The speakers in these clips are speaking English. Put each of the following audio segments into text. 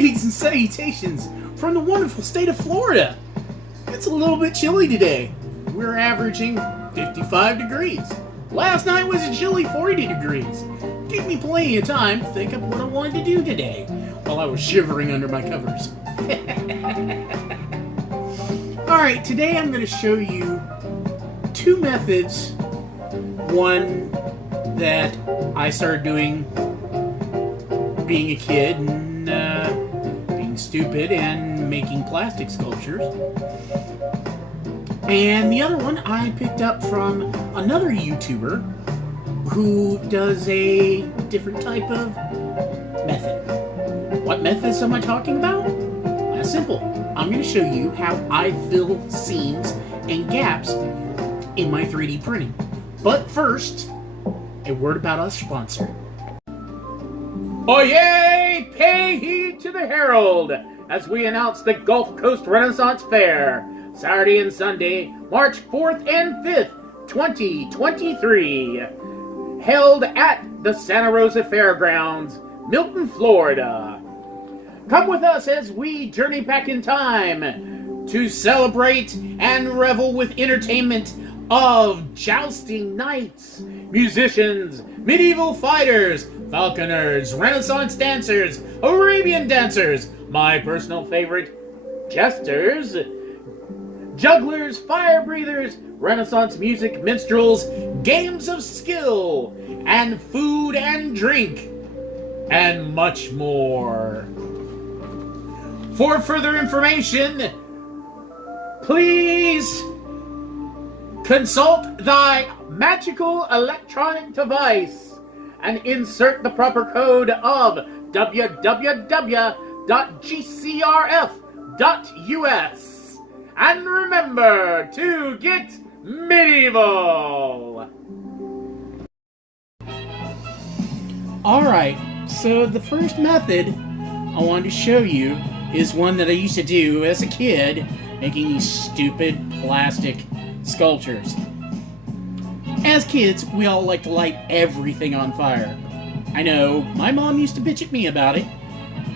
Greetings and salutations from the wonderful state of Florida. It's a little bit chilly today. We're averaging 55 degrees. Last night was a chilly 40 degrees. Gave me plenty of time to think of what I wanted to do today while I was shivering under my covers. Alright, today I'm going to show you two methods. One that I started doing being a kid and being stupid and making plastic sculptures. And the other one I picked up from another YouTuber who does a different type of method. What methods am I talking about? That's simple. I'm going to show you how I fill seams and gaps in my 3D printing. But first, a word about our sponsor. Oyez! Pay heed to the herald as we announce the Gulf Coast Renaissance Fair, Saturday and Sunday, March 4th and 5th, 2023, held at the Santa Rosa Fairgrounds, Milton, Florida. Come with us as we journey back in time to celebrate and revel with entertainment of jousting knights, musicians, medieval fighters, falconers, Renaissance dancers, Arabian dancers, my personal favorite, jesters, jugglers, fire breathers, Renaissance music, minstrels, games of skill, and food and drink, and much more. For further information, please consult thy magical electronic device and insert the proper code of www.gcrf.us. And remember to get medieval! Alright, so the first method I wanted to show you is one that I used to do as a kid, making these stupid plastic sculptures. As kids, we all like to light everything on fire. I know, my mom used to bitch at me about it.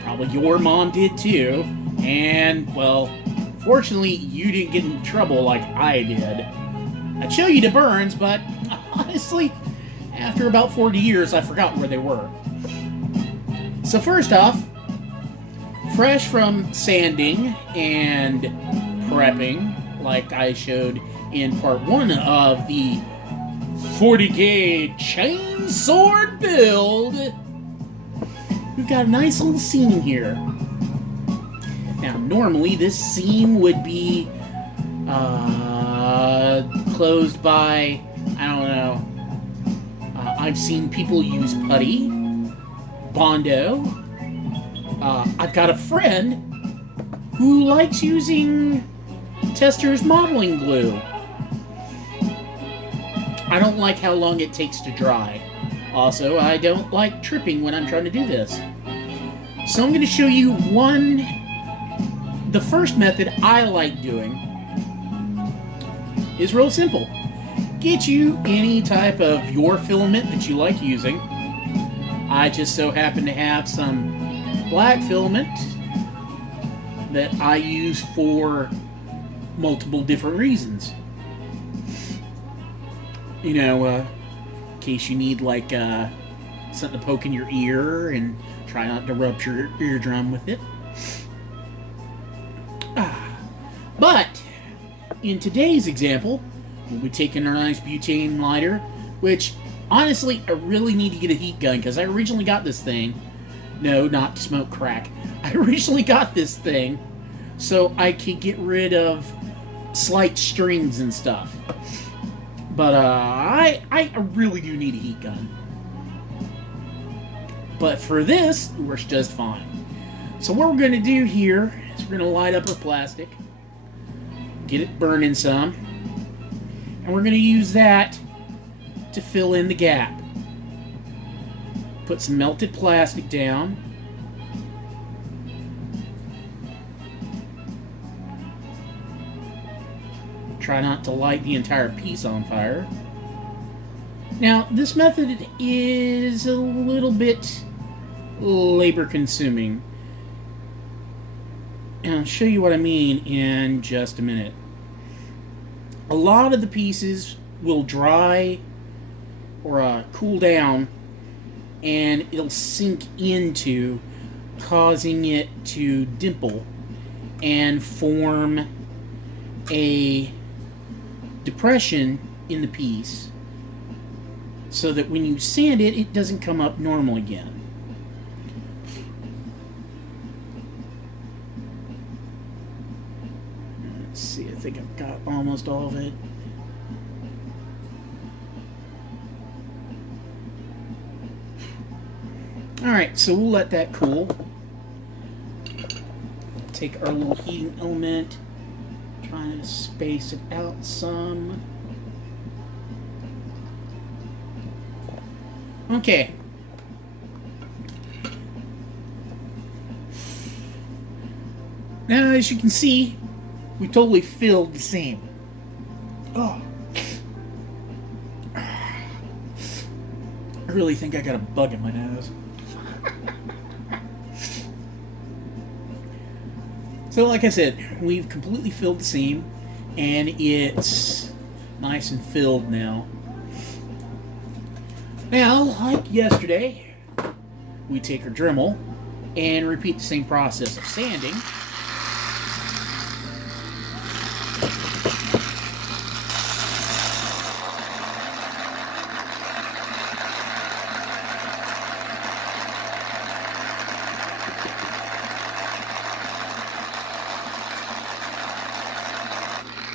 Probably your mom did too. And, well, fortunately, you didn't get in trouble like I did. I'd show you the burns, but honestly, after about 40 years, I forgot where they were. So first off, fresh from sanding and prepping, like I showed in part 1 of the 40K chainsword build, we've got a nice little seam here. Now, normally this seam would be closed by, I don't know, I've seen people use putty, Bondo. I've got a friend who likes using Tester's modeling glue. I don't like how long it takes to dry. Also, I don't like tripping when I'm trying to do this. So I'm going to show you the first method I like doing is real simple. Get you any type of your filament that you like using. I just so happen to have some black filament that I use for multiple different reasons. You know, in case you need, like, something to poke in your ear and try not to rupture your eardrum with it. But, in today's example, we'll be taking our nice butane lighter, which, honestly, I really need to get a heat gun, because I originally got this thing. No, not to smoke crack. I originally got this thing so I could get rid of slight strings and stuff. But, I really do need a heat gun. But for this, it works just fine. So what we're going to do here is we're going to light up our plastic, get it burning some, and we're going to use that to fill in the gap. Put some melted plastic down. Try not to light the entire piece on fire. Now, this method is a little bit labor consuming. And I'll show you what I mean in just a minute. A lot of the pieces will dry or cool down, and it'll sink into, causing it to dimple and form a depression in the piece, so that when you sand it, it doesn't come up normal again. Let's see, I think I've got almost all of it. Alright, so we'll let that cool. Take our little heating element, trying to space it out some. Okay. Now, as you can see, we totally filled the seam. Oh. I really think I got a bug in my nose. So, like I said, we've completely filled the seam, and it's nice and filled now. Now, like yesterday, we take our Dremel and repeat the same process of sanding.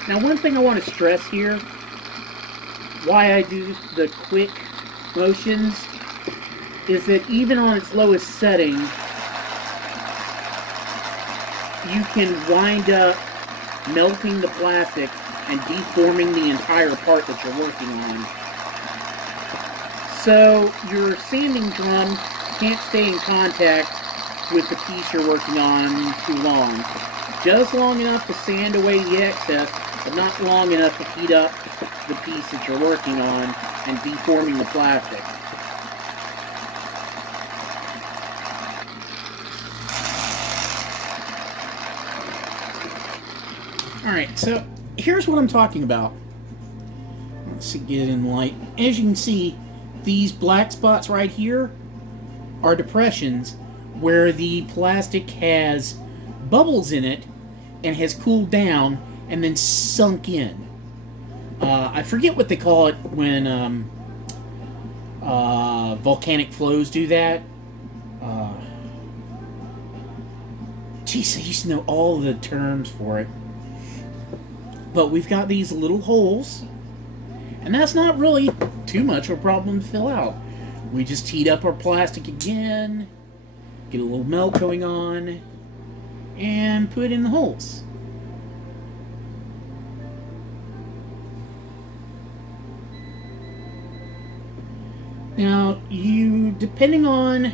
Now, one thing I want to stress here, why I do the quick motions, is that even on its lowest setting, you can wind up melting the plastic and deforming the entire part that you're working on. So your sanding drum can't stay in contact with the piece you're working on too long. Just long enough to sand away the excess, but not long enough to heat up the piece that you're working on and deforming the plastic. Alright, so here's what I'm talking about. Let's see, get it in light. As you can see, these black spots right here are depressions where the plastic has bubbles in it and has cooled down and then sunk in. I forget what they call it when volcanic flows do that. Geez, I used to know all the terms for it. But we've got these little holes, and that's not really too much of a problem to fill out. We just heat up our plastic again, get a little melt going on, and put in the holes. Now, depending on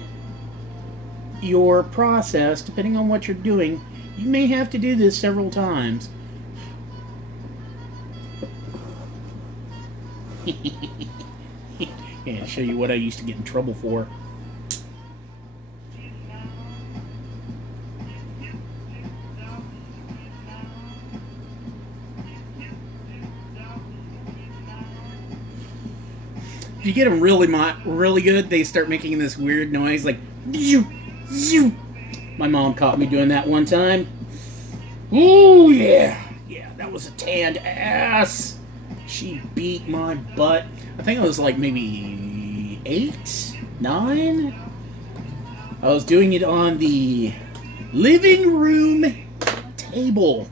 your process, depending on what you're doing, you may have to do this several times. Yeah, I'll show you what I used to get in trouble for. If you get them really good, they start making this weird noise like zoo, zoo. My mom caught me doing that one time. Ooh, yeah. Yeah, that was a tanned ass. She beat my butt. I think I was like maybe 8, 9. I was doing it on the living room table.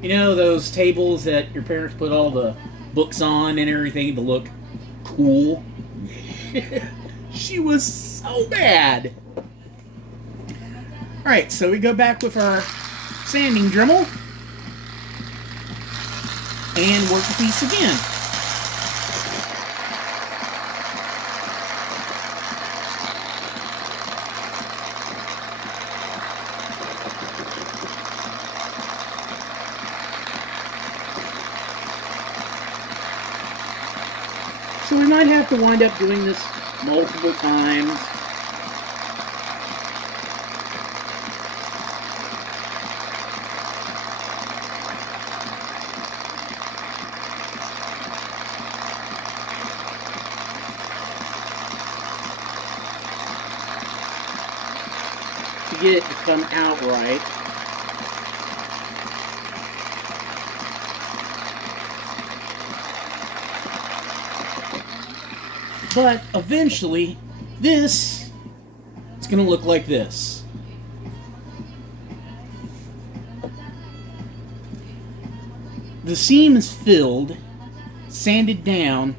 You know, those tables that your parents put all the books on and everything to look cool. She was so bad. Alright, so we go back with our sanding Dremel and work the piece again. So we might have to wind up doing this multiple times. get it to come out right. But eventually, this is going to look like this. The seam is filled, sanded down,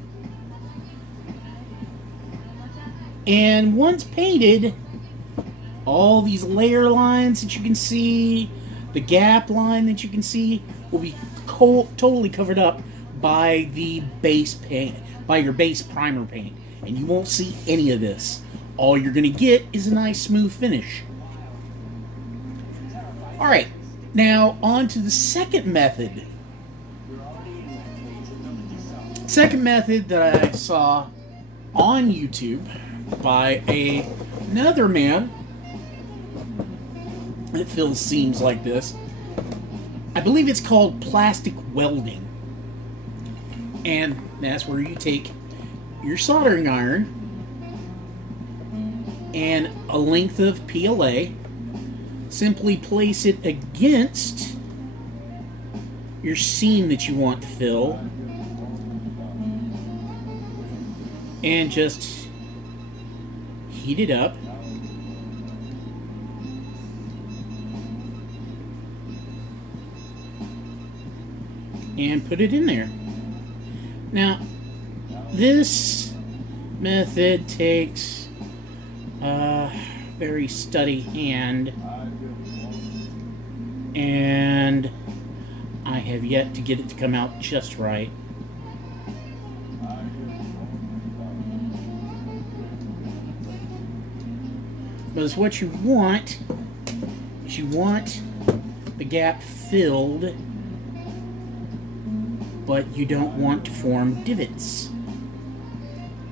and once painted, all these layer lines that you can see, the gap line that you can see, will be totally covered up by the base paint, by your base primer paint. And you won't see any of this. All you're going to get is a nice smooth finish. Alright, now on to the second method. Second method that I saw on YouTube by another man that fills seams like this. I believe it's called plastic welding. And that's where you take your soldering iron and a length of PLA, simply place it against your seam that you want to fill, and just heat it up. And put it in there. Now, this method takes a very steady hand, and I have yet to get it to come out just right. Because what you want is you want the gap filled, but you don't want to form divots,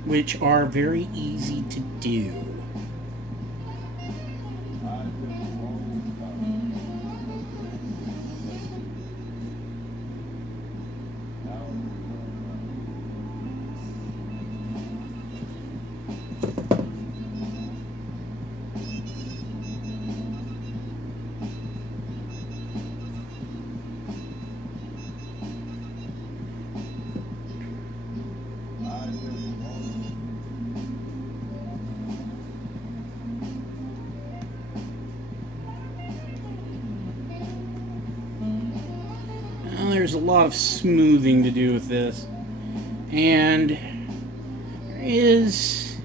which are very easy to do. There's a lot of smoothing to do with this, and there is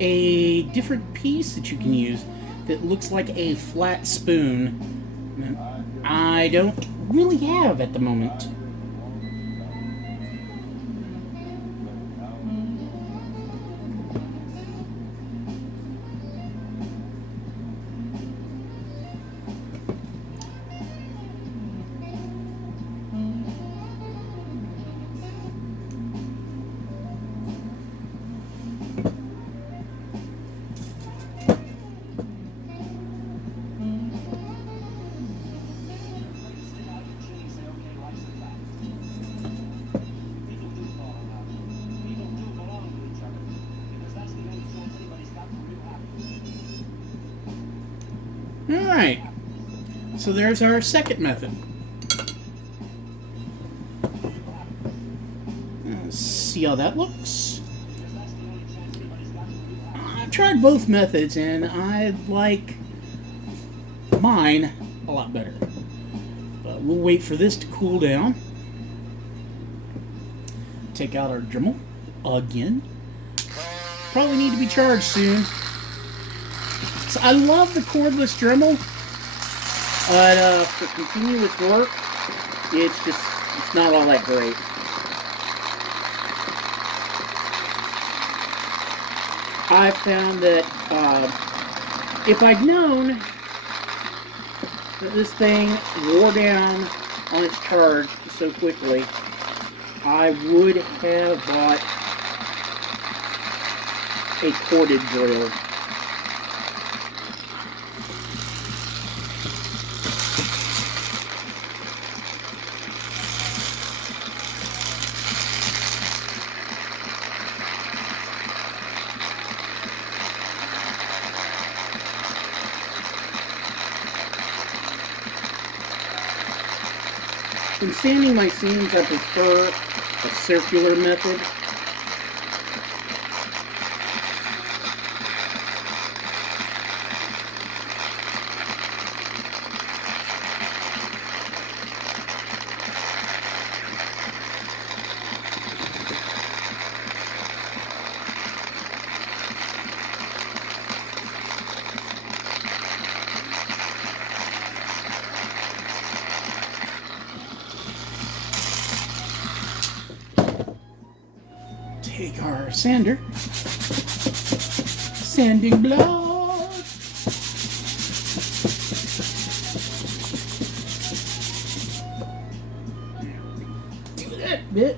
a different piece that you can use that looks like a flat spoon that I don't really have at the moment. Alright, so there's our second method. Let's see how that looks. I've tried both methods and I like mine a lot better. But we'll wait for this to cool down. Take out our Dremel again. Probably need to be charged soon. So I love the cordless Dremel, but for continuous work, it's not all that great. I found that if I'd known that this thing wore down on its charge so quickly, I would have bought a corded drill. When sanding my seams, I prefer a circular method. Take our sander, sanding block. Do that bit.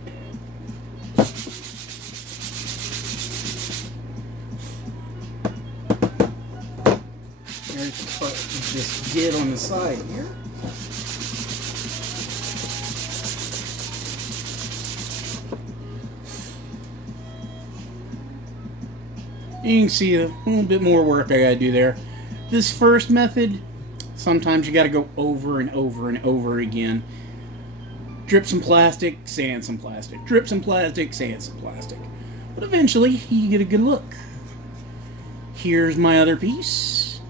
There's the part we just did on the side here. You can see a little bit more work I gotta do there. This first method, sometimes you gotta go over and over and over again. Drip some plastic, sand some plastic. Drip some plastic, sand some plastic. But eventually, you get a good look. Here's my other piece.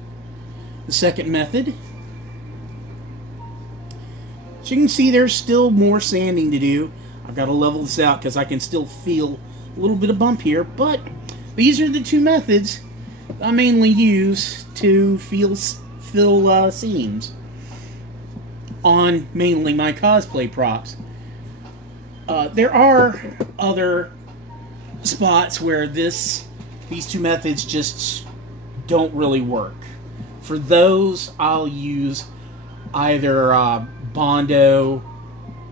The second method. So you can see there's still more sanding to do. I've got to level this out because I can still feel a little bit of bump here, but these are the two methods I mainly use to fill seams on mainly my cosplay props. There are other spots where these two methods just don't really work. For those, I'll use either Bondo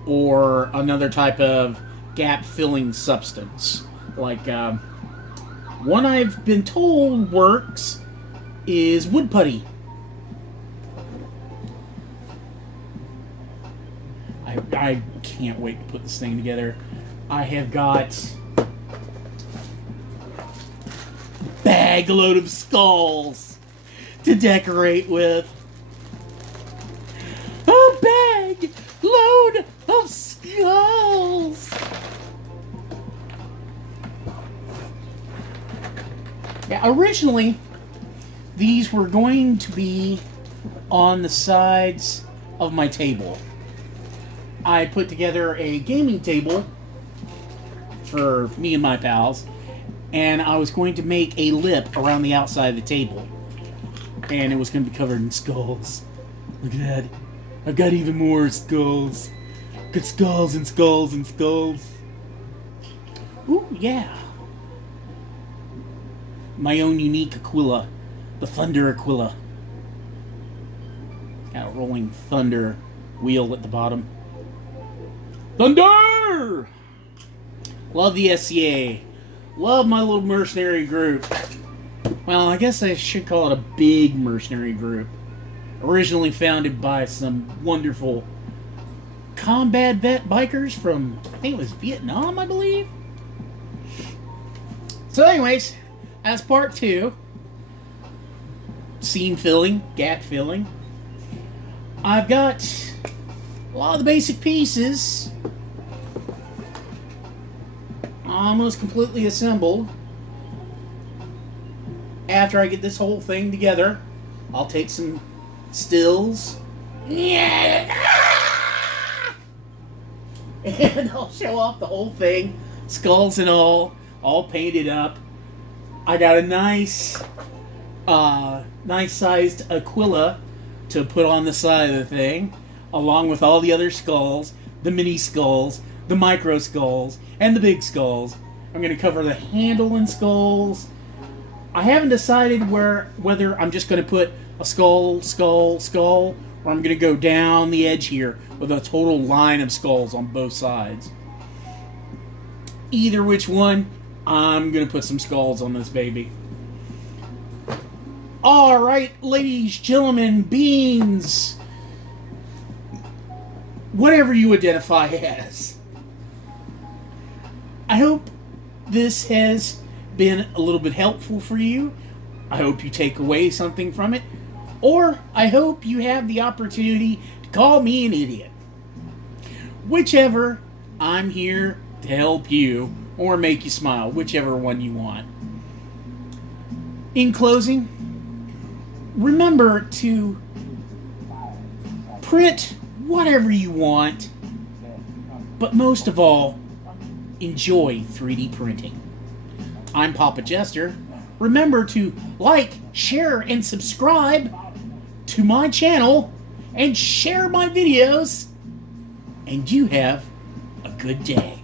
or another type of gap-filling substance, like one I've been told works is wood putty. I can't wait to put this thing together. I have got a bag load of skulls to decorate with. A bag load of skulls! Yeah, originally, these were going to be on the sides of my table. I put together a gaming table for me and my pals, and I was going to make a lip around the outside of the table. And it was going to be covered in skulls. Look at that. I've got even more skulls. Got skulls and skulls and skulls. Ooh, yeah. My own unique Aquila. The Thunder Aquila. Got a rolling thunder wheel at the bottom. Thunder! Love the SCA. Love my little mercenary group. Well, I guess I should call it a big mercenary group. Originally founded by some wonderful combat vet bikers from, I think it was Vietnam, I believe. So anyways, as part 2, seam filling, gap filling, I've got a lot of the basic pieces almost completely assembled. After I get this whole thing together, I'll take some stills and I'll show off the whole thing, skulls and all painted up. I got a nice sized Aquila to put on the side of the thing, along with all the other skulls, the mini skulls, the micro skulls, and the big skulls. I'm going to cover the handle and skulls. I haven't decided whether I'm just going to put a skull, or I'm going to go down the edge here with a total line of skulls on both sides. Either which one, I'm going to put some skulls on this baby. Alright, ladies, gentlemen, beings, whatever you identify as. I hope this has been a little bit helpful for you. I hope you take away something from it. Or I hope you have the opportunity to call me an idiot. Whichever, I'm here to help you or make you smile, whichever one you want. In closing, remember to print whatever you want, but most of all, enjoy 3D printing. I'm Papa Jester. Remember to like, share, and subscribe to my channel and share my videos. And you have a good day.